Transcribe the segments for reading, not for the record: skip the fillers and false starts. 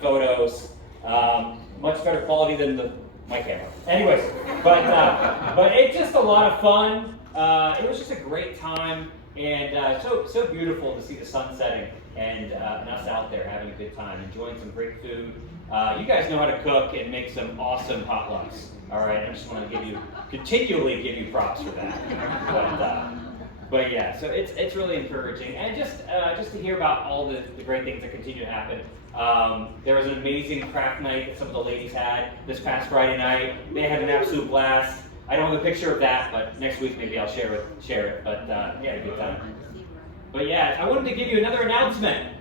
photos, much better quality than my camera. Anyways, but it's just a lot of fun. It was just a great time, and so beautiful to see the sun setting and us out there having a good time, enjoying some great food. You guys know how to cook and make some awesome potlucks. All right, I just want to continually give you props for that. But yeah, so it's really encouraging, and just to hear about all the great things that continue to happen. There was an amazing craft night that some of the ladies had this past Friday night. They had an absolute blast. I don't have a picture of that, but next week maybe I'll share it. But we had a good time. But yeah, I wanted to give you another announcement.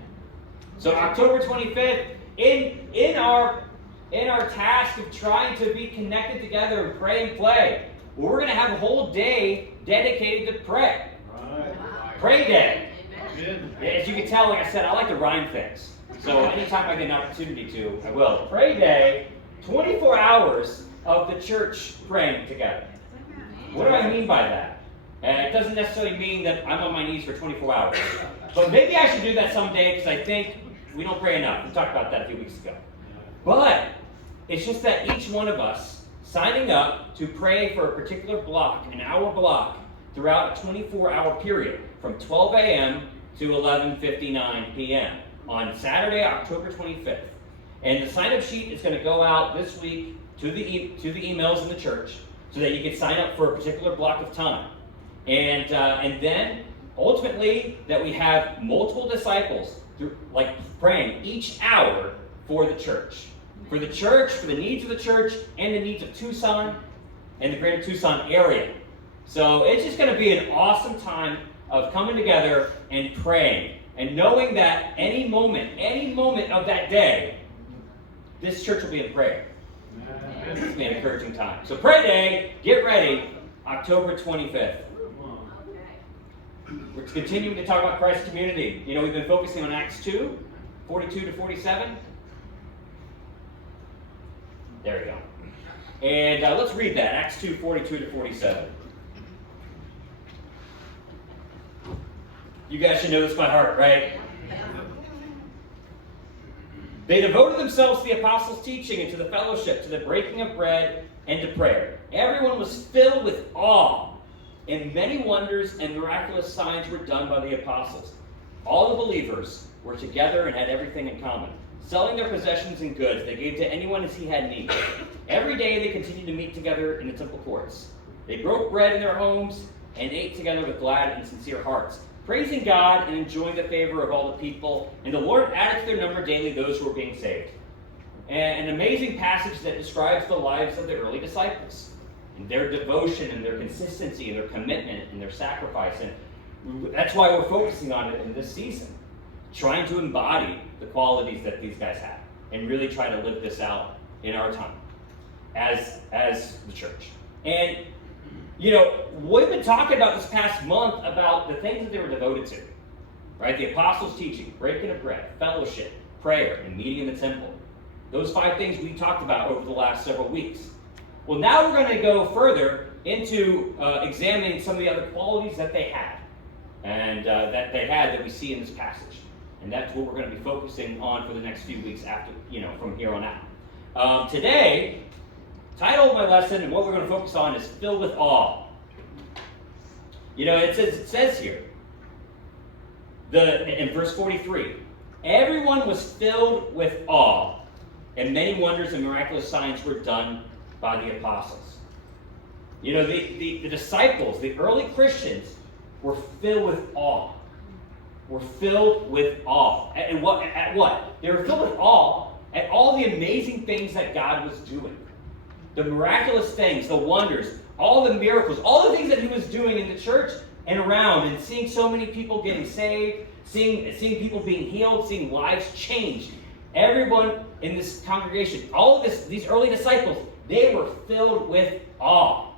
So October 25th, in our task of trying to be connected together and pray and play, we're going to have a whole day dedicated to pray. Pray day. As you can tell, like I said, I like to rhyme things. So anytime I get an opportunity to, I will. Pray day, 24 hours of the church praying together. What do I mean by that? It doesn't necessarily mean that I'm on my knees for 24 hours. But maybe I should do that someday, because I think we don't pray enough. We talked about that a few weeks ago. But it's just that each one of us signing up to pray for a particular block, an hour block, throughout a 24-hour period from 12 a.m. to 11:59 p.m. on Saturday, October 25th. And the sign-up sheet is going to go out this week to the emails in the church so that you can sign up for a particular block of time. And then, ultimately, that we have multiple disciples praying each hour for the church. For the church, for the needs of the church, and the needs of Tucson and the greater Tucson area. So it's just going to be an awesome time of coming together and praying, and knowing that any moment of that day, this church will be in prayer. It's going to be an encouraging time. So pray day, get ready, October 25th. We're continuing to talk about Christ's community. You know, we've been focusing on Acts 2, 42 to 47. There we go. And let's read that, Acts 2, 42 to 47. You guys should know this by heart, right? They devoted themselves to the apostles' teaching and to the fellowship, to the breaking of bread, and to prayer. Everyone was filled with awe, and many wonders and miraculous signs were done by the apostles. All the believers were together and had everything in common. Selling their possessions and goods, they gave to anyone as he had need. Every day they continued to meet together in the temple courts. They broke bread in their homes and ate together with glad and sincere hearts, praising God and enjoying the favor of all the people. And the Lord added to their number daily those who were being saved. And an amazing passage that describes the lives of the early disciples, and their devotion and their consistency and their commitment and their sacrifice. And that's why we're focusing on it in this season, trying to embody the qualities that these guys had and really try to live this out in our time as the church. And you know, we've been talking about this past month about the things that they were devoted to, right? The apostles' teaching, breaking of bread, fellowship, prayer, and meeting in the temple. Those 5 things we talked about over the last several weeks. Well, now we're going to go further into examining some of the other qualities that they had, and that we see in this passage. And that's what we're going to be focusing on for the next few weeks after, from here on out. Today, title of my lesson and what we're going to focus on is filled with awe. You know, it says here, in verse 43, everyone was filled with awe, and many wonders and miraculous signs were done by the apostles. You know, the disciples, the early Christians, were filled with awe. Were filled with awe. At what? They were filled with awe at all the amazing things that God was doing. The miraculous things, the wonders, all the miracles, all the things that he was doing in the church and around, and seeing so many people getting saved, seeing people being healed, seeing lives changed. Everyone in this congregation, all of these early disciples, they were filled with awe.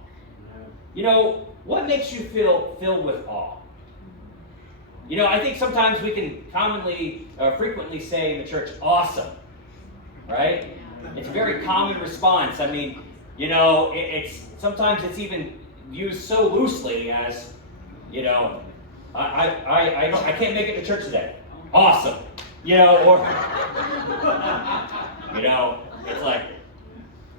You know, what makes you feel filled with awe? You know, I think sometimes we can frequently say in the church, awesome, right? It's a very common response. I mean, you know, sometimes it's even used so loosely as, you know, I can't make it to church today. Awesome. You know, or, you know, it's like,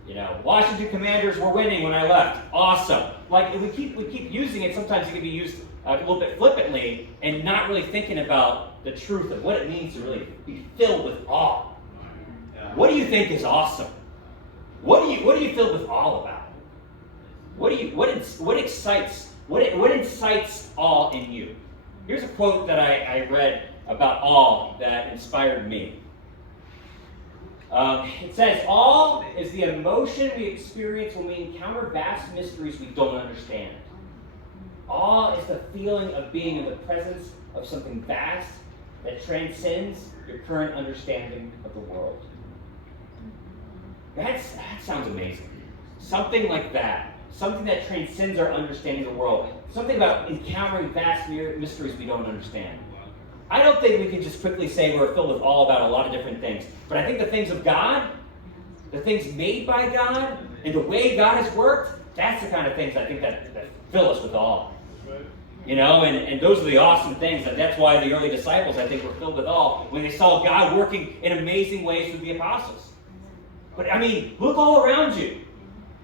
you know, Washington Commanders were winning when I left. Awesome. Like, we keep using it. Sometimes it can be used a little bit flippantly and not really thinking about the truth of what it means to really be filled with awe. What do you think is awesome? What are you filled with awe about? What incites awe in you? Here's a quote that I read about awe that inspired me. It says, awe is the emotion we experience when we encounter vast mysteries we don't understand. Awe is the feeling of being in the presence of something vast that transcends your current understanding of the world. That sounds amazing. Something like that. Something that transcends our understanding of the world. Something about encountering vast mysteries we don't understand. I don't think we can just quickly say we're filled with awe about a lot of different things. But I think the things of God, the things made by God, and the way God has worked, that's the kind of things I think that fill us with awe. You know, and those are the awesome things. And that's why the early disciples, I think, were filled with awe when they saw God working in amazing ways through the apostles. But I mean, look all around you.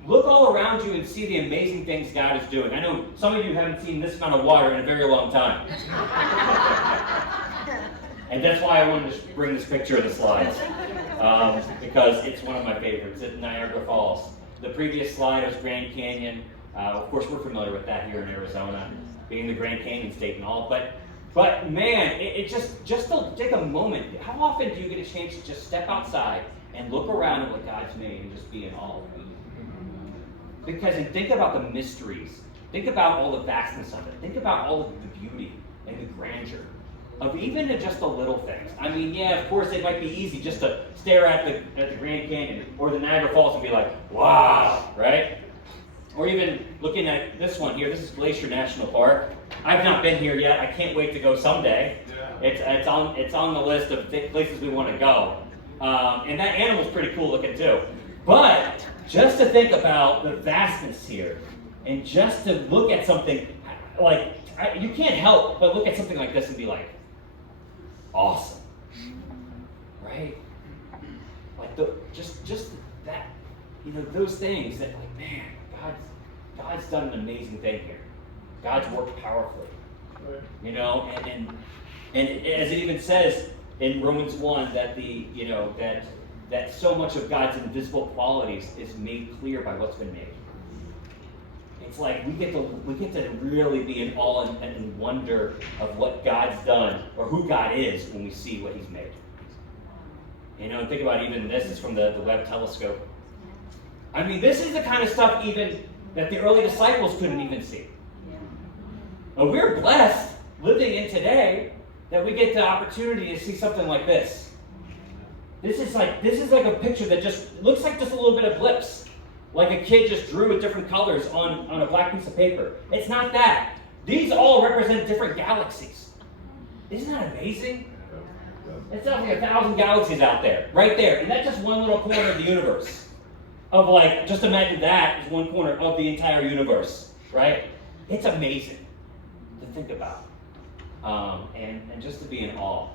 Look all around you and see the amazing things God is doing. I know some of you haven't seen this amount of water in a very long time. And that's why I wanted to bring this picture of the slides. Because it's one of my favorites at Niagara Falls. The previous slide was Grand Canyon. Of course, we're familiar with that here in Arizona, being the Grand Canyon state and all. But man, it just to take a moment. How often do you get a chance to just step outside and look around at what God's made and just be in awe of it? And think about the mysteries. Think about all the vastness of it. Think about all of the beauty and the grandeur of even just the little things. I mean, yeah, of course, it might be easy just to stare at the Grand Canyon or the Niagara Falls and be like, wow, right? Or even looking at this one here. This is Glacier National Park. I've not been here yet. I can't wait to go someday. Yeah. It's on the list of places we want to go. And that animal's pretty cool looking too. But just to think about the vastness here, and just to look at something like, you can't help but look at something like this and be like, awesome, right? Like just that, you know, those things that like, man, God's done an amazing thing here. God's worked powerfully, you know, and as it even says in Romans 1 that that so much of God's invisible qualities is made clear by what's been made. It's like we get to really be in awe and wonder of what God's done or who God is when we see what He's made. You know, and think about even this is from the Webb telescope. I mean, this is the kind of stuff even that the early disciples couldn't even see. And we're blessed living in today that we get the opportunity to see something like this. This is like a picture that just looks like just a little bit of blips. Like a kid just drew with different colors on a black piece of paper. It's not that. These all represent different galaxies. Isn't that amazing? It's like 1,000 galaxies out there, right there. And that's just one little corner of the universe. Of like, just imagine that is one corner of the entire universe, right? It's amazing to think about. And just to be in awe.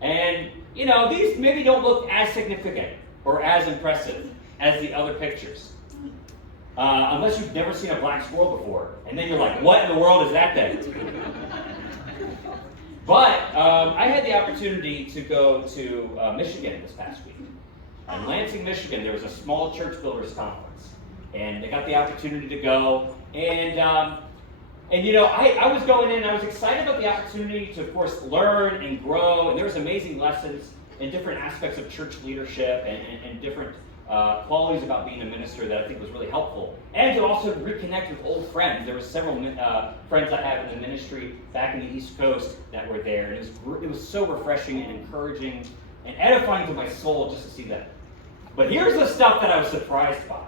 And, you know, these maybe don't look as significant or as impressive as the other pictures. Unless you've never seen a black squirrel before. And then you're like, what in the world is that thing? But I had the opportunity to go to Michigan this past week. In Lansing, Michigan, there was a small church builders conference. And they got the opportunity to go. And you know, I was going in, I was excited about the opportunity to, of course, learn and grow. And there was amazing lessons in different aspects of church leadership and different qualities about being a minister that I think was really helpful. And to also reconnect with old friends. There were several friends I have in the ministry back in the East Coast that were there. And it was so refreshing and encouraging and edifying to my soul just to see that. But here's the stuff that I was surprised by.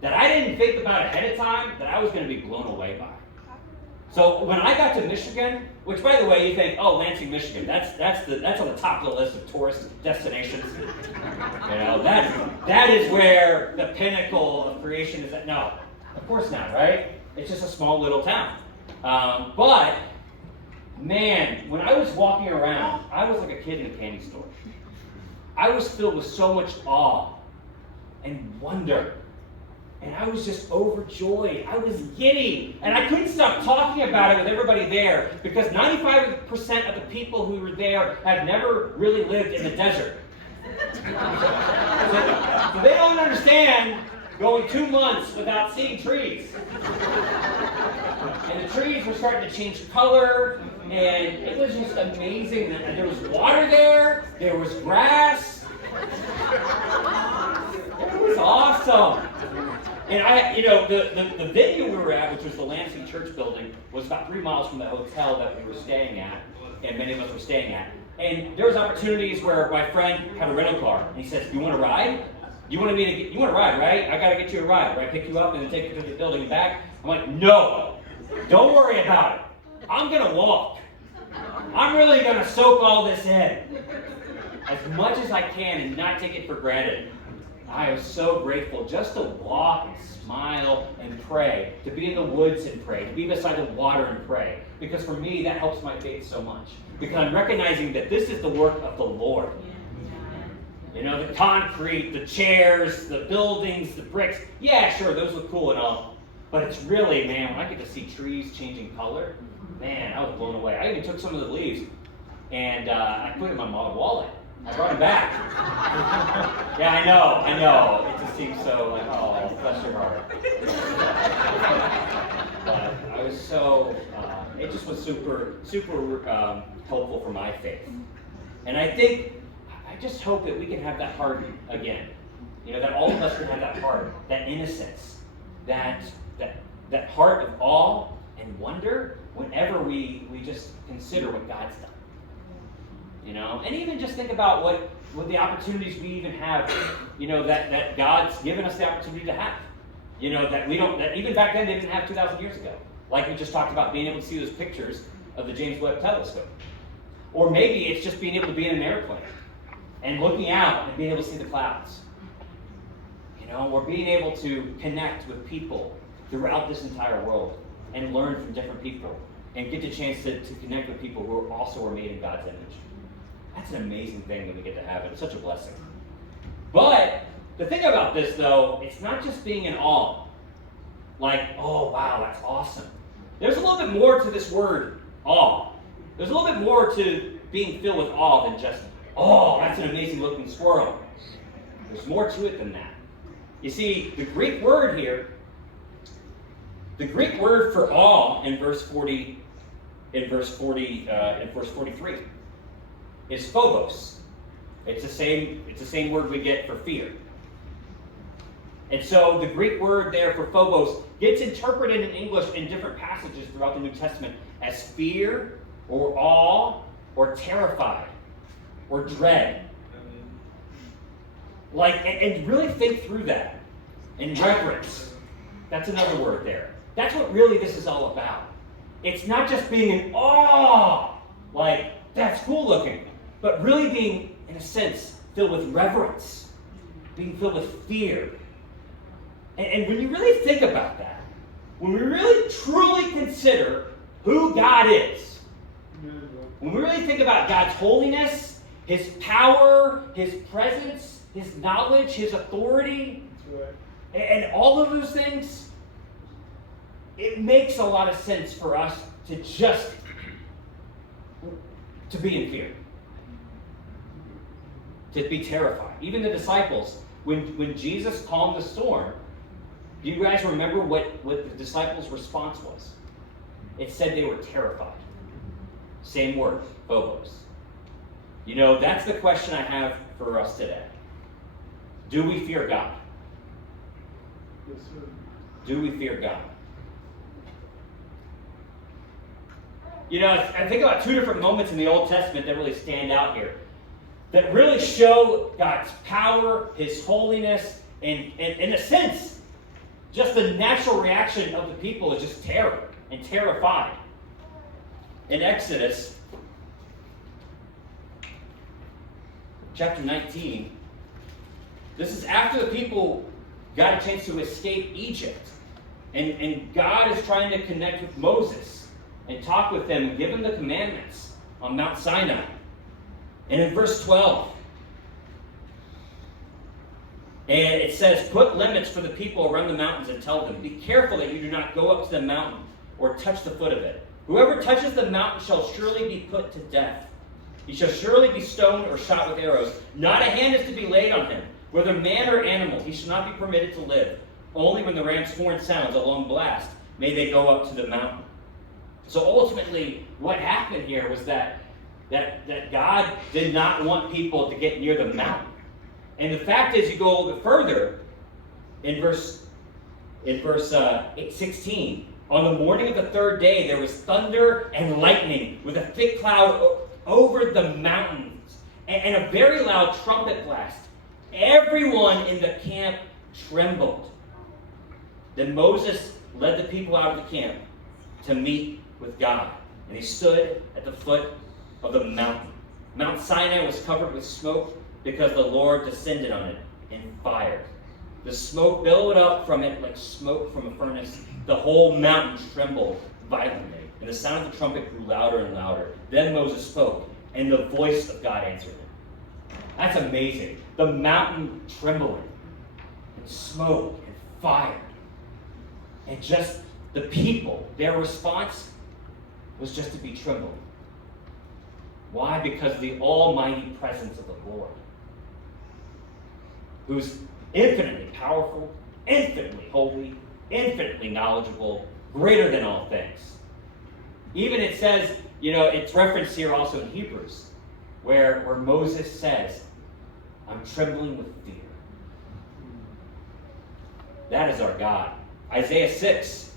That I didn't think about ahead of time, that I was going to be blown away by. So when I got to Michigan, which by the way, you think, oh, Lansing, Michigan, that's on the top of the list of tourist destinations. You know, that is where the pinnacle of creation is at. No, of course not, right? It's just a small little town. But man, when I was walking around, I was like a kid in a candy store. I was filled with so much awe and wonder. And I was just overjoyed. I was giddy. And I couldn't stop talking about it with everybody there because 95% of the people who were there had never really lived in the desert. So they don't understand going 2 months without seeing trees. And the trees were starting to change color, and it was just amazing. And there was water there was grass. It was awesome. And the venue we were at, which was the Lansing Church building, was about 3 miles from the hotel that we were staying at, and many of us were staying at. And there was opportunities where my friend had a rental car, and he says, "You want to ride? You want to ride, right? I got to get you a ride, right? Pick you up and then take you to the building and back." I'm like, "No, don't worry about it. I'm going to walk. I'm really going to soak all this in as much as I can and not take it for granted." I am so grateful just to walk and smile and pray, to be in the woods and pray, to be beside the water and pray. Because for me, that helps my faith so much. Because I'm recognizing that this is the work of the Lord. You know, the concrete, the chairs, the buildings, the bricks. Yeah, sure, those look cool and all. But it's really, man, when I get to see trees changing color, man, I was blown away. I even took some of the leaves and I put it in my wallet. I brought him back. Yeah, I know. It just seems so like, oh, bless your heart. But I was so, it just was super helpful for my faith. And I just hope that we can have that heart again. You know, that all of us can have that heart, that innocence, that heart of awe and wonder whenever we just consider what God's done. You know, and even just think about what the opportunities we even have, you know, that God's given us the opportunity to have. You know, that even back then they didn't have 2,000 years ago. Like we just talked about being able to see those pictures of the James Webb Telescope. Or maybe it's just being able to be in an airplane and looking out and being able to see the clouds. You know, or being able to connect with people throughout this entire world and learn from different people and get the chance to connect with people who also are made in God's image. That's an amazing thing that we get to have. It's such a blessing. But the thing about this, though, it's not just being in awe. Like, oh, wow, that's awesome. There's a little bit more to this word, awe. There's a little bit more to being filled with awe than just, oh, that's an amazing looking squirrel. There's more to it than that. You see, the Greek word here, the Greek word for awe in verse 43, is phobos. It's the same word we get for fear. And so the Greek word there for phobos gets interpreted in English in different passages throughout the New Testament as fear or awe or terrified or dread. Like, and really think through that. And reverence. That's another word there. That's what really this is all about. It's not just being in awe, like, that's cool looking, but really being, in a sense, filled with reverence, being filled with fear. And when you really think about that, when we really truly consider who God is, when we really think about God's holiness, His power, His presence, His knowledge, His authority, and all of those things, it makes a lot of sense for us to be in fear, to be terrified. Even the disciples, when Jesus calmed the storm, do you guys remember what the disciples' response was? It said they were terrified. Same word, phobos. You know, that's the question I have for us today. Do we fear God? Yes, sir. Do we fear God? You know, I think about two different moments in the Old Testament that really stand out here, that really show God's power, His holiness, and in a sense, just the natural reaction of the people is just terror and terrified. In Exodus chapter 19, this is after the people got a chance to escape Egypt. And God is trying to connect with Moses. and talk with him and give him the commandments on Mount Sinai. And in verse 12, and it says, put limits for the people around the mountains and tell them, be careful that you do not go up to the mountain or touch the foot of it. Whoever touches the mountain shall surely be put to death. He shall surely be stoned or shot with arrows. Not a hand is to be laid on him, whether man or animal. He shall not be permitted to live. Only when the ram's horn sounds a long blast may they go up to the mountain. So ultimately, what happened here was that God did not want people to get near the mountain. And the fact is, you go a little bit further, in verse 16, on the morning of the third day, there was thunder and lightning with a thick cloud over the mountains and a very loud trumpet blast. Everyone in the camp trembled. Then Moses led the people out of the camp to meet with God. And he stood at the foot of the mountain. Mount Sinai was covered with smoke because the Lord descended on it in fire. The smoke billowed up from it like smoke from a furnace. The whole mountain trembled violently, and the sound of the trumpet grew louder and louder. Then Moses spoke, and the voice of God answered him. That's amazing. The mountain trembling, and smoke, and fire. And just the people, their response was just to be trembling. Why? Because of the almighty presence of the Lord, who's infinitely powerful, infinitely holy, infinitely knowledgeable, greater than all things. Even it says, it's referenced here also in Hebrews, where Moses says, I'm trembling with fear. That is our God. Isaiah 6,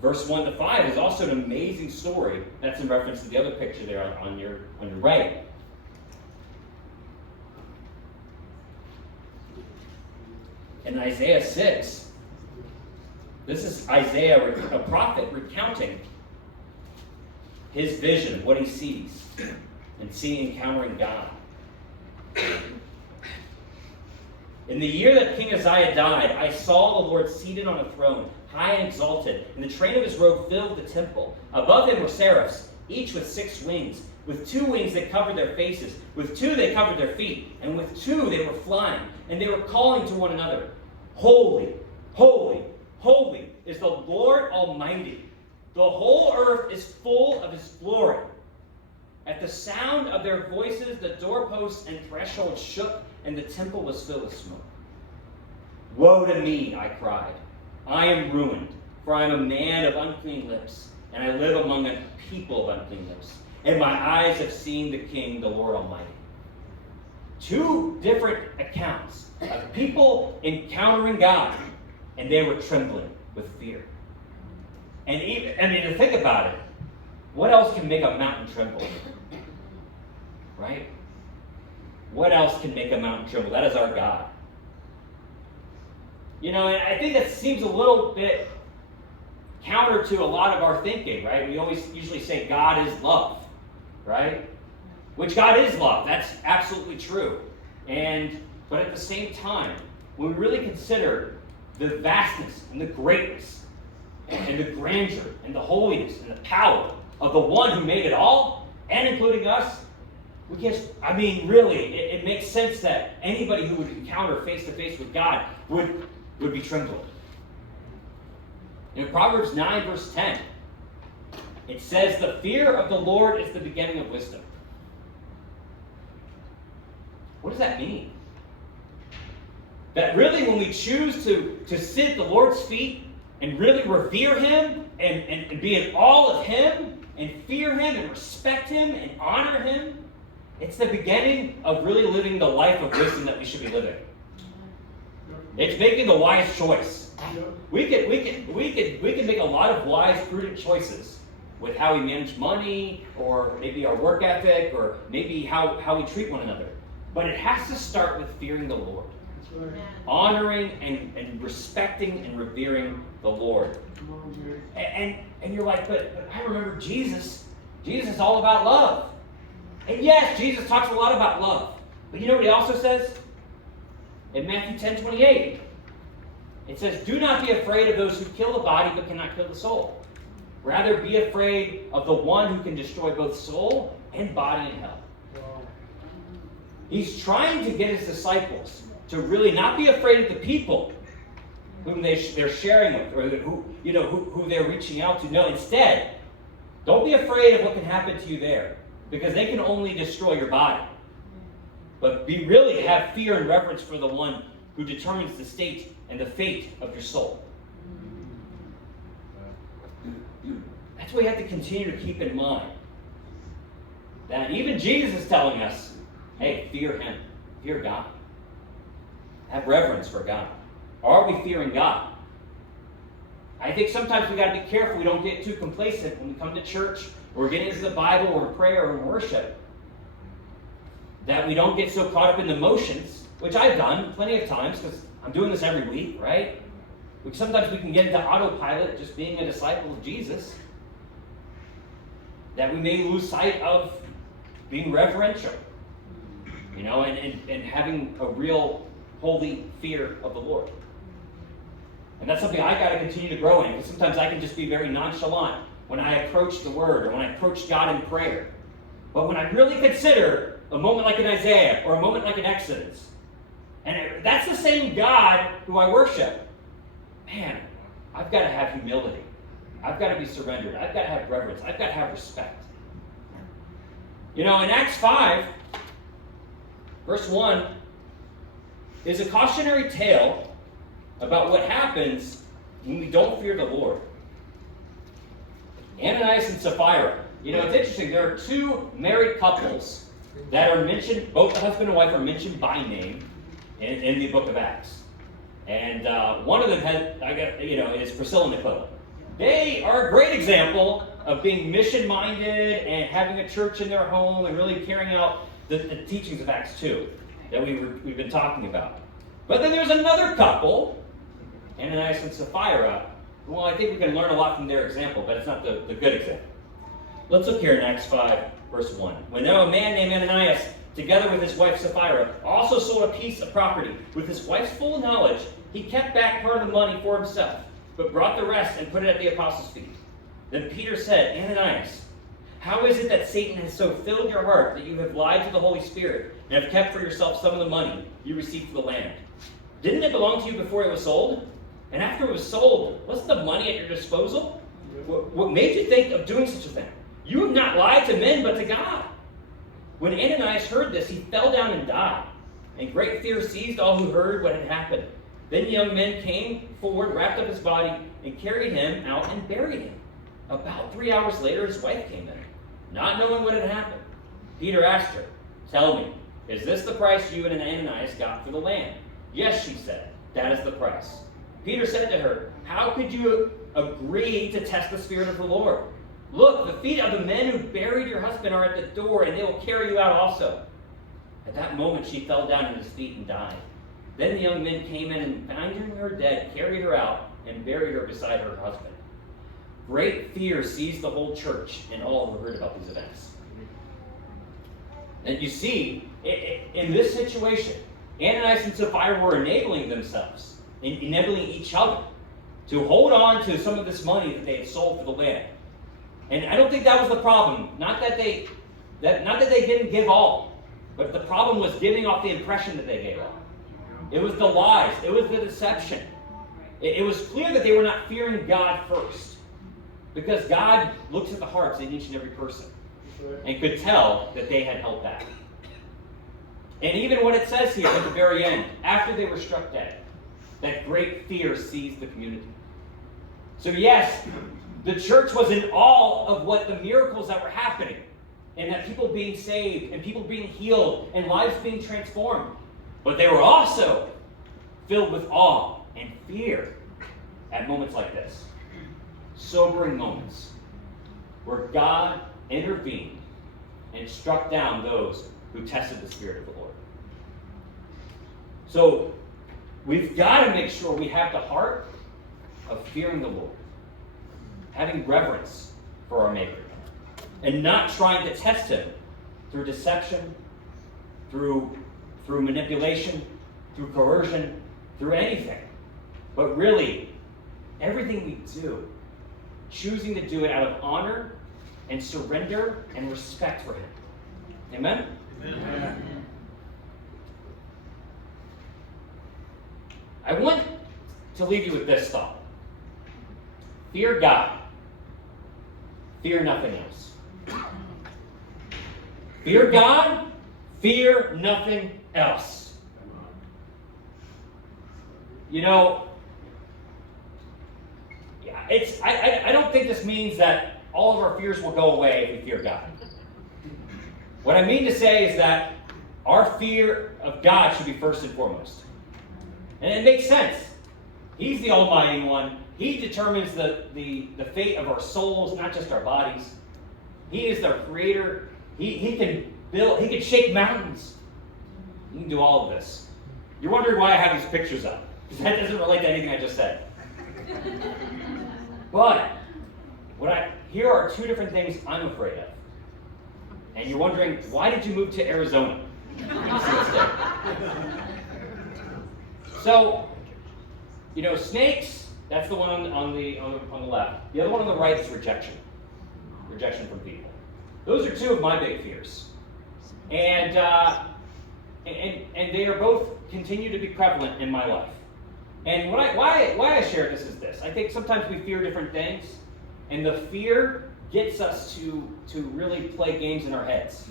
verse 1 to 5 is also an amazing story. That's in reference to the other picture there on your right. In Isaiah 6, this is Isaiah, a prophet, recounting his vision of what he sees and encountering God. In the year that King Uzziah died, I saw the Lord seated on a throne, high and exalted, and the train of his robe filled the temple. Above him were seraphs, each with 6 wings. With 2 wings they covered their faces, with 2 they covered their feet, and with 2 they were flying, and they were calling to one another, Holy, holy, holy is the Lord Almighty. The whole earth is full of his glory. At the sound of their voices, the doorposts and thresholds shook, and the temple was filled with smoke. Woe to me, I cried. I am ruined, for I am a man of unclean lips, and I live among a people of unclean lips. And my eyes have seen the King, the Lord Almighty. 2 different accounts of people encountering God, and they were trembling with fear. And to think about it, what else can make a mountain tremble? Right? What else can make a mountain tremble? That is our God. And I think that seems a little bit counter to a lot of our thinking, right? We usually say God is love, right? Which God is love. That's absolutely true. But at the same time, when we really consider the vastness and the greatness and the grandeur and the holiness and the power of the one who made it all, and including us, it makes sense that anybody who would encounter face-to-face with God would be trembling. In Proverbs 9, verse 10, it says, the fear of the Lord is the beginning of wisdom. What does that mean? That really when we choose to sit at the Lord's feet and really revere him and be in awe of him and fear him and respect him and honor him, it's the beginning of really living the life of wisdom that we should be living. It's making the wise choice. We can make a lot of wise, prudent choices with how we manage money, or maybe our work ethic, or maybe how we treat one another. But it has to start with fearing the Lord. Right. Honoring and respecting and revering the Lord. And you're like, but I remember Jesus. Jesus is all about love. And yes, Jesus talks a lot about love. But you know what he also says? In Matthew 10:28. It says, do not be afraid of those who kill the body but cannot kill the soul. Rather, be afraid of the one who can destroy both soul and body in hell. Wow. He's trying to get his disciples to really not be afraid of the people whom they're sharing with, or who they're reaching out to. No, instead, don't be afraid of what can happen to you there, because they can only destroy your body. But really have fear and reverence for the one who determines the state and the fate of your soul. That's what we have to continue to keep in mind. That even Jesus is telling us, hey, fear him, fear God. Have reverence for God. Are we fearing God? I think sometimes we got to be careful we don't get too complacent when we come to church, or we're getting into the Bible, or in prayer, or in worship. That we don't get so caught up in the motions, which I've done plenty of times, because I'm doing this every week, right? Sometimes we can get into autopilot, just being a disciple of Jesus. That we may lose sight of being reverential, and having a real holy fear of the Lord. And that's something I got to continue to grow in, because sometimes I can just be very nonchalant when I approach the Word, or when I approach God in prayer. But when I really consider a moment like in Isaiah, or a moment like in Exodus, and that's the same God who I worship, man, I've got to have humility. I've got to be surrendered. I've got to have reverence. I've got to have respect. In Acts 5, verse 1, is a cautionary tale about what happens when we don't fear the Lord. Ananias and Sapphira. It's interesting. There are two married couples that are mentioned, both the husband and wife are mentioned by name in the book of Acts. And one of them is Priscilla and Aquila. They are a great example of being mission-minded and having a church in their home and really carrying out the teachings of Acts 2 that we've been talking about. But then there's another couple, Ananias and Sapphira. Well, I think we can learn a lot from their example, but it's not the good example. Let's look here in Acts 5, verse 1. When now a man named Ananias, together with his wife Sapphira, also sold a piece of property. With his wife's full knowledge, he kept back part of the money for himself, but brought the rest and put it at the apostles' feet. Then Peter said, Ananias, how is it that Satan has so filled your heart that you have lied to the Holy Spirit and have kept for yourself some of the money you received for the land? Didn't it belong to you before it was sold? And after it was sold, wasn't the money at your disposal? What made you think of doing such a thing? You have not lied to men, but to God. When Ananias heard this, he fell down and died. And great fear seized all who heard what had happened. Then the young men came forward, wrapped up his body, and carried him out and buried him. About 3 hours later, his wife came in, not knowing what had happened. Peter asked her, tell me, is this the price you and Ananias got for the land? Yes, she said, that is the price. Peter said to her, how could you agree to test the Spirit of the Lord? Look, the feet of the men who buried your husband are at the door, and they will carry you out also. At that moment, she fell down at his feet and died. Then the young men came in and, finding her dead, carried her out and buried her beside her husband. Great fear seized the whole church and all who heard about these events. And you see, in this situation, Ananias and Sapphira were enabling themselves, enabling each other to hold on to some of this money that they had sold for the land. And I don't think that was the problem. Not that they didn't give all, but the problem was giving off the impression that they gave off. It was the lies. It was the deception. It was clear that they were not fearing God first, because God looks at the hearts in each and every person and could tell that they had held back. And even what it says here at the very end, after they were struck dead, that great fear seized the community. So yes, the church was in awe of what the miracles that were happening, and that people being saved, and people being healed, and lives being transformed. But they were also filled with awe and fear at moments like this. Sobering moments where God intervened and struck down those who tested the Spirit of the Lord. So we've got to make sure we have the heart of fearing the Lord, having reverence for our Maker, and not trying to test Him through deception, through manipulation, through coercion, through anything. but really, everything we do, choosing to do it out of honor and surrender and respect for Him. Amen? Amen. I want to leave you with this thought. Fear God. Fear nothing else. Fear God. Fear nothing else. You know, I don't think this means that all of our fears will go away if we fear God. What I mean to say is that our fear of God should be first and foremost. And it makes sense. He's the Almighty One. He determines the fate of our souls, not just our bodies. He is our Creator. He can build, He can shake mountains. He can do all of this. You're wondering why I have these pictures up. Because that doesn't relate to anything I just said. But here are two different things I'm afraid of. And you're wondering, why did you move to Arizona? So, you know, snakes, that's the one on the left. The other one on the right is rejection. Rejection from people. Those are two of my big fears. And they are both continue to be prevalent in my life. And why I share this is this. I think sometimes we fear different things, and the fear gets us to really play games in our heads,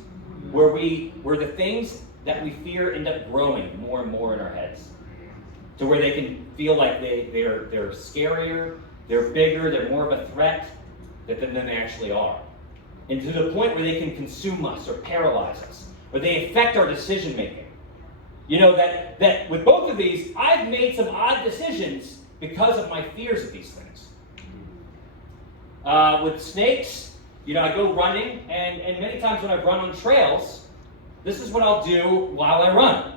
where the things that we fear end up growing more and more in our heads, to where they can feel like they're scarier, they're bigger, they're more of a threat than they actually are, and to the point where they can consume us or paralyze us, or they affect our decision making. You know, that with both of these, I've made some odd decisions because of my fears of these things. With snakes, you know, I go running, and many times when I've run on trails, this is what I'll do while I run.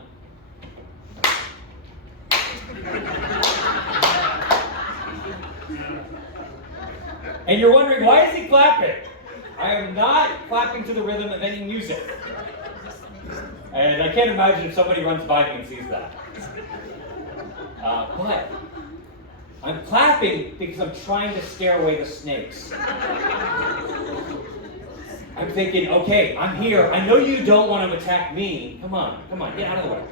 And you're wondering, why is he clapping? I am not clapping to the rhythm of any music. And I can't imagine if somebody runs by me and sees that. But I'm clapping because I'm trying to scare away the snakes. I'm thinking, okay, I'm here. I know you don't want to attack me. Come on, get out of the way.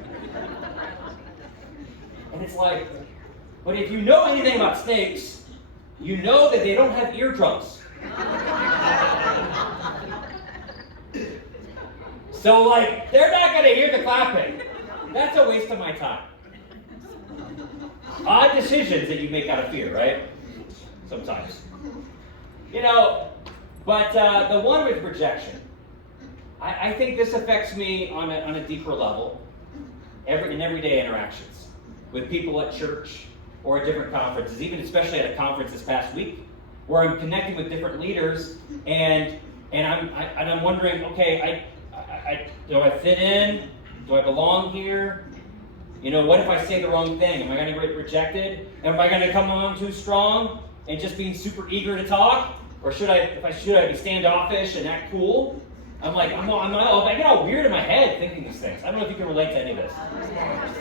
And it's like, but if you know anything about snakes, you know that they don't have eardrums. So, like, they're not going to hear the clapping. That's a waste of my time. Odd decisions that you make out of fear, right? Sometimes. You know, but the one with rejection, I think this affects me on a deeper level in everyday interactions with people at church or at different conferences, even especially at a conference this past week, where I'm connecting with different leaders, and I'm wondering, okay, do I fit in? Do I belong here? You know, what if I say the wrong thing? Am I going to get rejected? Am I going to come on too strong and just being super eager to talk? Or should I be standoffish and act cool? I get all weird in my head thinking these things. I don't know if you can relate to any of this.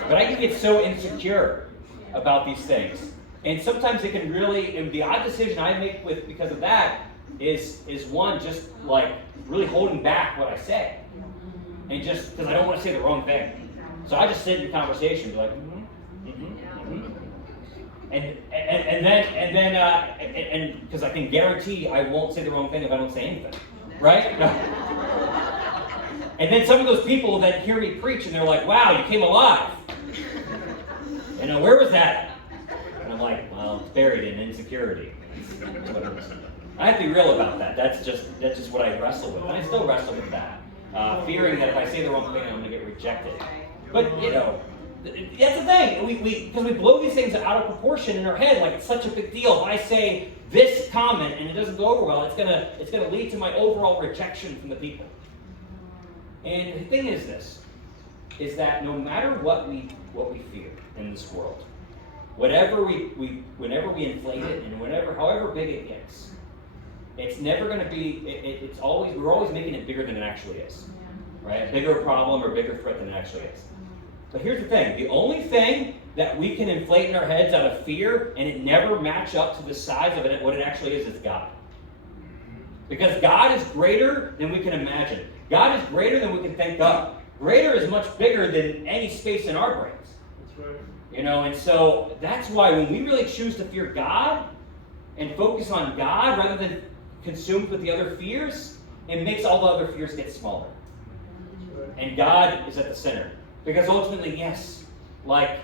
But I can get so insecure about these things. And sometimes it can really, and the odd decision I make because of that is one, just like really holding back what I say. And just because I don't want to say the wrong thing. So I just sit in conversation and be like, and because I can guarantee I won't say the wrong thing if I don't say anything. Right? And then some of those people that hear me preach and they're like, wow, you came alive. You know, where was that? And I'm like, well, it's buried in insecurity. I have to be real about that. That's just what I wrestle with. And I still wrestle with that. Fearing that if I say the wrong thing, I'm going to get rejected. But, you know, that's the thing. Because we blow these things out of proportion in our head like it's such a big deal. If I say this comment and it doesn't go over well, it's gonna lead to my overall rejection from the people. And the thing is is that no matter what we fear in this world, whenever we inflate it and however big it gets, it's never going to be. We're always making it bigger than it actually is, right? A bigger problem or bigger threat than it actually is. But here's the thing. The only thing that we can inflate in our heads out of fear and it never match up to the size of it, what it actually is God. Because God is greater than we can imagine. God is greater than we can think up. Greater is much bigger than any space in our brains. That's right. You know, and so that's why when we really choose to fear God and focus on God rather than consumed with the other fears, it makes all the other fears get smaller. That's right. And God is at the center. Because ultimately, yes, like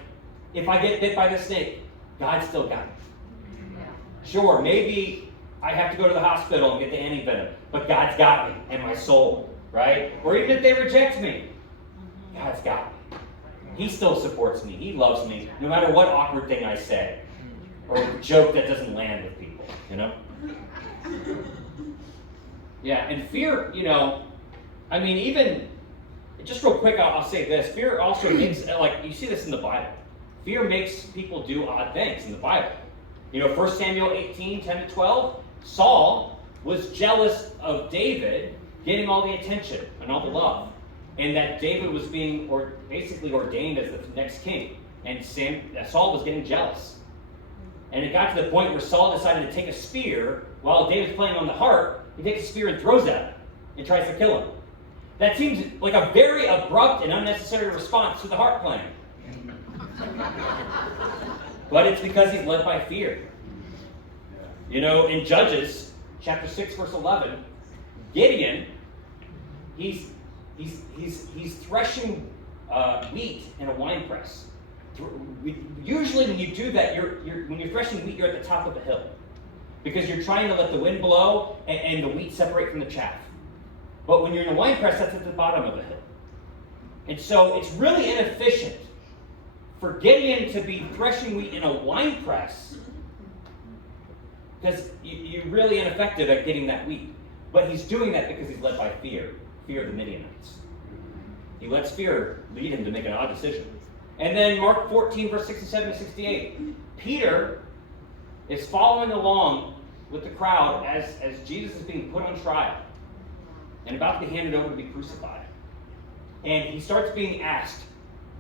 if I get bit by the snake, God still got me. Sure, maybe I have to go to the hospital and get the antivenom, but God's got me and my soul, right? Or even if they reject me, God's got me. He still supports me. He loves me, no matter what awkward thing I say or joke that doesn't land with people, you know? Yeah, and fear, you know, I mean, even, just real quick, I'll say this. Fear also makes, like, you see this in the Bible. Fear makes people do odd things in the Bible. You know, 1 Samuel 18, 10 to 12, Saul was jealous of David getting all the attention and all the love. And that David was being basically ordained as the next king. And Saul was getting jealous. And it got to the point where Saul decided to take a spear while David's playing on the harp. He takes a spear and throws at him and tries to kill him. That seems like a very abrupt and unnecessary response to the harp playing. But it's because he's led by fear. You know, in Judges chapter 6, verse 11, Gideon, he's threshing wheat in a wine press. Usually when you do that, when you're threshing wheat, you're at the top of a hill. Because you're trying to let the wind blow and the wheat separate from the chaff. But when you're in a wine press, that's at the bottom of the hill. And so it's really inefficient for Gideon to be threshing wheat in a wine press because you're really ineffective at getting that wheat. But he's doing that because he's led by fear of the Midianites. He lets fear lead him to make an odd decision. And then Mark 14, verse 67 to 68. Peter is following along with the crowd as Jesus is being put on trial and about to be handed over to be crucified. And he starts being asked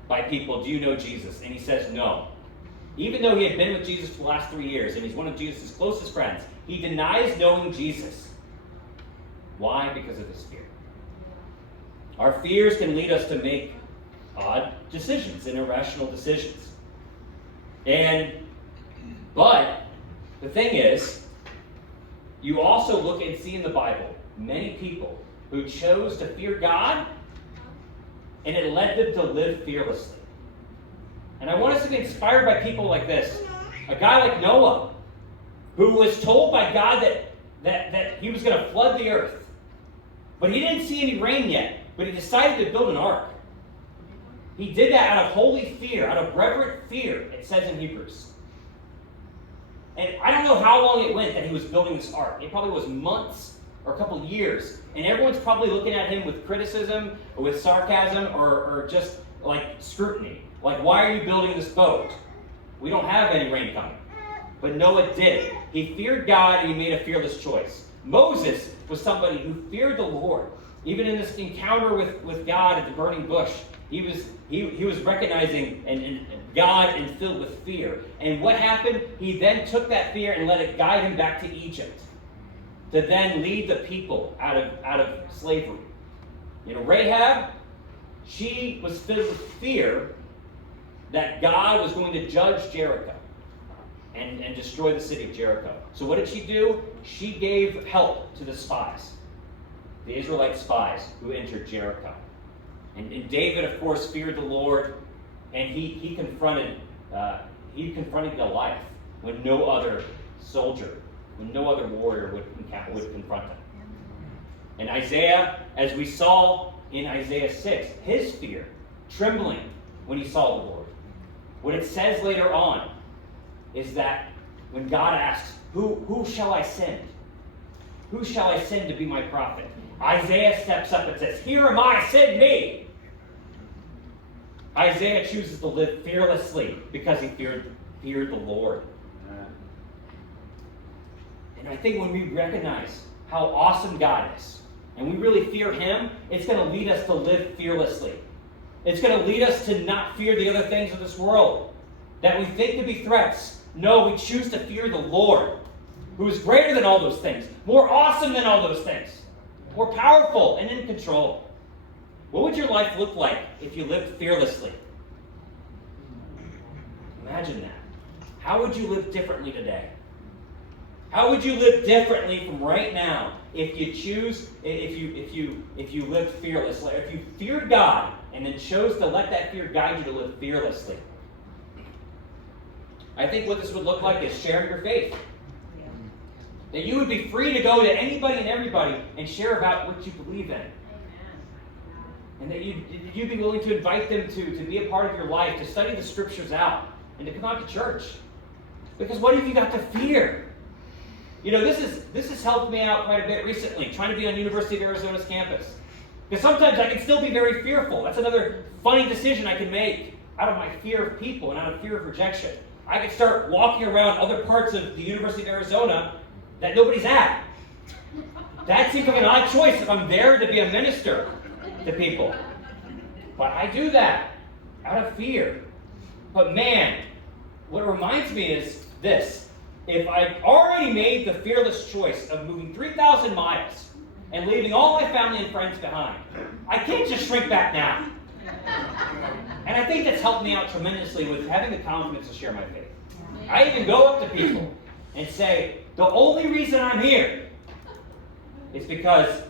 by people, do you know Jesus? And he says no. Even though he had been with Jesus for the last 3 years and he's one of Jesus' closest friends, he denies knowing Jesus. Why? Because of his fear. Our fears can lead us to make odd decisions and irrational decisions. But the thing is, you also look and see in the Bible many people who chose to fear God, and it led them to live fearlessly. And I want us to be inspired by people like this. A guy like Noah, who was told by God that he was going to flood the earth. But he didn't see any rain yet, but he decided to build an ark. He did that out of holy fear, out of reverent fear, it says in Hebrews. And I don't know how long it went that he was building this ark. It probably was months or a couple years. And everyone's probably looking at him with criticism or with sarcasm or just like scrutiny. Like, why are you building this boat? We don't have any rain coming. But Noah did. He feared God and he made a fearless choice. Moses was somebody who feared the Lord. Even in this encounter with God at the burning bush, he was recognizing and God and filled with fear. And what happened? He then took that fear and let it guide him back to Egypt to then lead the people out of slavery. You know, Rahab, she was filled with fear that God was going to judge Jericho and destroy the city of Jericho. So what did she do? She gave help to the spies, the Israelite spies who entered Jericho. And David, of course, feared the Lord, and he confronted Goliath when no other soldier, when no other warrior would confront him. And Isaiah, as we saw in Isaiah 6, his fear, trembling when he saw the Lord. What it says later on is that when God asks, who shall I send? Who shall I send to be my prophet? Isaiah steps up and says, here am I, send me. Isaiah chooses to live fearlessly because he feared the Lord. And I think when we recognize how awesome God is, and we really fear him, it's going to lead us to live fearlessly. It's going to lead us to not fear the other things of this world that we think could be threats. No, we choose to fear the Lord, who is greater than all those things, more awesome than all those things, more powerful and in control. What would your life look like if you lived fearlessly? Imagine that. How would you live differently today? How would you live differently from right now if you lived fearlessly? If you feared God and then chose to let that fear guide you to live fearlessly? I think what this would look like is sharing your faith. That you would be free to go to anybody and everybody and share about what you believe in. And that you'd be willing to invite them to be a part of your life, to study the scriptures out, and to come out to church. Because what have you got to fear? You know, this has helped me out quite a bit recently, trying to be on University of Arizona's campus. Because sometimes I can still be very fearful. That's another funny decision I can make out of my fear of people and out of fear of rejection. I could start walking around other parts of the University of Arizona that nobody's at. That seems like an odd choice if I'm there to be a minister to people. But I do that out of fear. But man, what it reminds me is this. If I already made the fearless choice of moving 3,000 miles and leaving all my family and friends behind, I can't just shrink back now. And I think that's helped me out tremendously with having the confidence to share my faith. I even go up to people and say, the only reason I'm here is because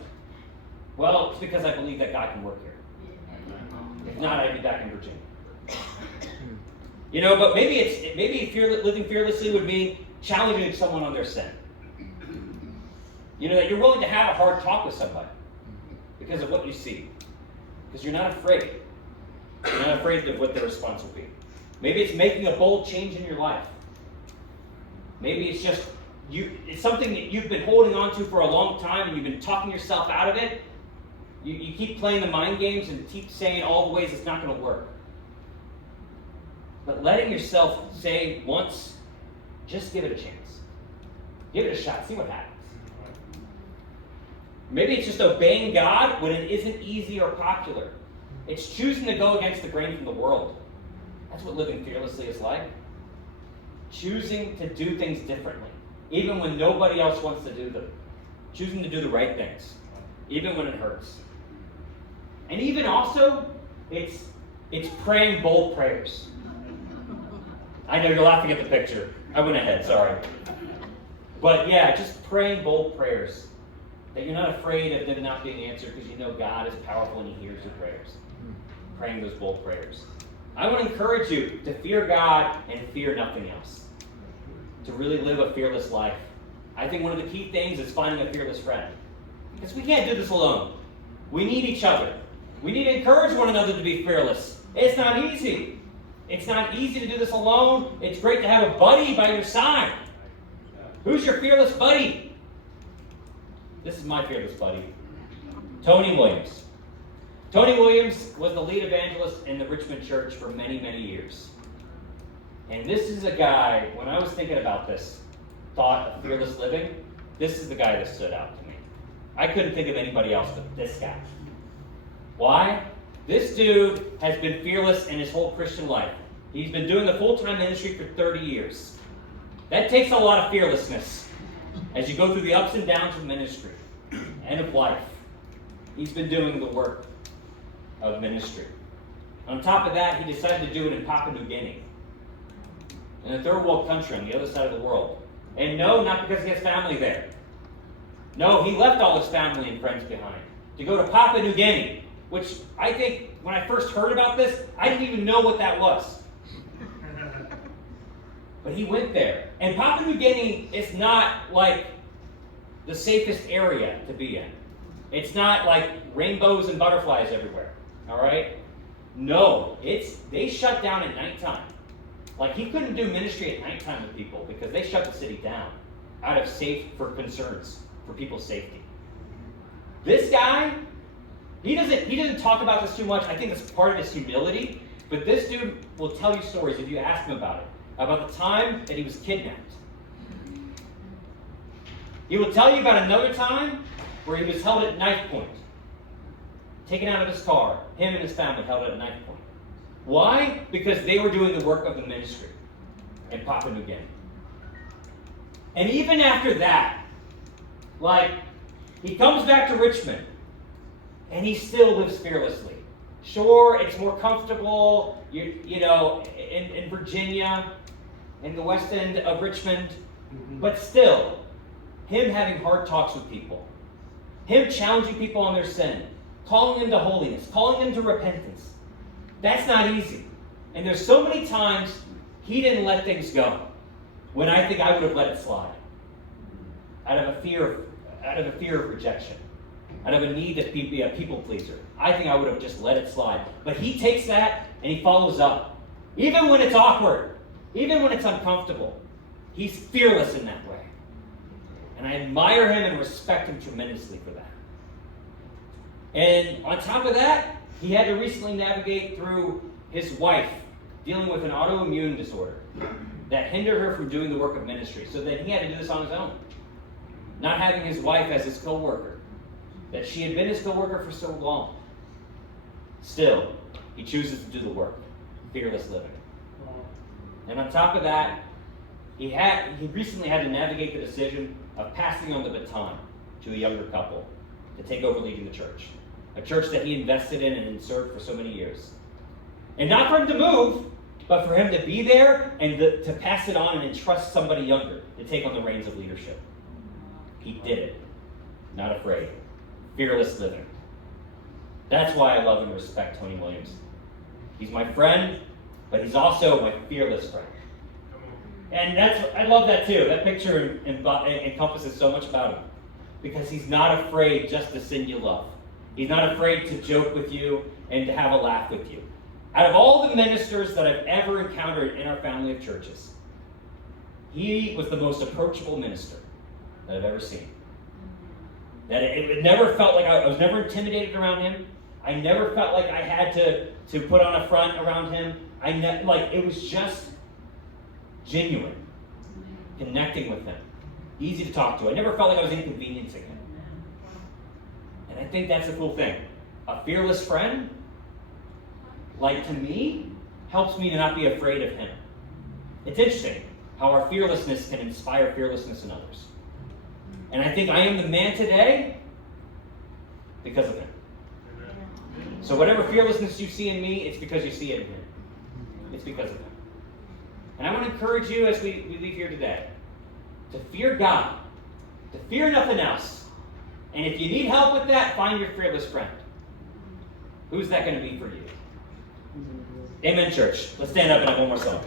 I believe that God can work here. If not, I'd be back in Virginia. You know, but maybe living fearlessly would mean challenging someone on their sin. You know, that you're willing to have a hard talk with somebody because of what you see. Because you're not afraid. You're not afraid of what their response will be. Maybe it's making a bold change in your life. Maybe it's just it's something that you've been holding on to for a long time and you've been talking yourself out of it. You keep playing the mind games and keep saying all the ways it's not going to work. But letting yourself say once, just give it a chance. Give it a shot. See what happens. Maybe it's just obeying God when it isn't easy or popular. It's choosing to go against the grain from the world. That's what living fearlessly is like. Choosing to do things differently, even when nobody else wants to do them. Choosing to do the right things, even when it hurts. And even also, it's praying bold prayers. I know you're laughing at the picture. I went ahead, sorry. But yeah, just praying bold prayers. That you're not afraid of them not being answered because you know God is powerful and He hears your prayers. Praying those bold prayers. I want to encourage you to fear God and fear nothing else. To really live a fearless life. I think one of the key things is finding a fearless friend. Because we can't do this alone. We need each other. We need to encourage one another to be fearless. It's not easy. It's not easy to do this alone. It's great to have a buddy by your side. Who's your fearless buddy? This is my fearless buddy. Tony Williams. Tony Williams was the lead evangelist in the Richmond church for many, many years. And this is a guy, when I was thinking about this thought of fearless living, this is the guy that stood out to me. I couldn't think of anybody else but this guy. Why? This dude has been fearless in his whole Christian life. He's been doing the full-time ministry for 30 years. That takes a lot of fearlessness as you go through the ups and downs of ministry and of life. He's been doing the work of ministry. On top of that, he decided to do it in Papua New Guinea, in a third world country on the other side of the world. And no, not because he has family there. No, he left all his family and friends behind to go to Papua New Guinea, which I think when I first heard about this, I didn't even know what that was. But he went there. And Papua New Guinea is not like the safest area to be in. It's not like rainbows and butterflies everywhere. All right? No, they shut down at nighttime. Like he couldn't do ministry at nighttime with people because they shut the city down out of concerns for people's safety. This guy, he doesn't talk about this too much. I think it's part of his humility. But this dude will tell you stories if you ask him about it. About the time that he was kidnapped. He will tell you about another time where he was held at knife point. taken out of his car. Him and his family held at a knife point. Why? Because they were doing the work of the ministry in Papua New Guinea. And even after that, like, he comes back to Richmond, and he still lives fearlessly. Sure, it's more comfortable, you know, in Virginia, in the west end of Richmond, but still, him having hard talks with people, him challenging people on their sin, calling them to holiness, calling them to repentance, that's not easy. And there's so many times he didn't let things go, when I think I would have let it slide, out of a fear of rejection, out of a need to be a people pleaser. I think I would have just let it slide. But he takes that and he follows up. Even when it's awkward, even when it's uncomfortable, he's fearless in that way. And I admire him and respect him tremendously for that. And on top of that, he had to recently navigate through his wife dealing with an autoimmune disorder that hindered her from doing the work of ministry. So then he had to do this on his own. Not having his wife as his co-worker, that she had been his co-worker for so long. Still, he chooses to do the work. Fearless living. And on top of that, he recently had to navigate the decision of passing on the baton to a younger couple to take over leading the church. A church that he invested in and served for so many years. And not for him to move, but for him to be there and to pass it on and entrust somebody younger to take on the reins of leadership. He did it. Not afraid. Fearless living. That's why I love and respect Tony Williams. He's my friend, but he's also my fearless friend. And I love that too. That picture encompasses so much about him. Because he's not afraid just to sing you love. He's not afraid to joke with you and to have a laugh with you. Out of all the ministers that I've ever encountered in our family of churches, he was the most approachable minister that I've ever seen. That it never felt like I was never intimidated around him. I never felt like I had to put on a front around him. It was just genuine, connecting with him, easy to talk to. I never felt like I was inconveniencing him. And I think that's a cool thing. A fearless friend, like to me, helps me to not be afraid of him. It's interesting how our fearlessness can inspire fearlessness in others. And I think I am the man today because of him. So whatever fearlessness you see in me, it's because you see it in him. It's because of him. And I want to encourage you as we leave here today to fear God, to fear nothing else. And if you need help with that, find your fearless friend. Who's that going to be for you? Amen, church. Let's stand up and have one more song.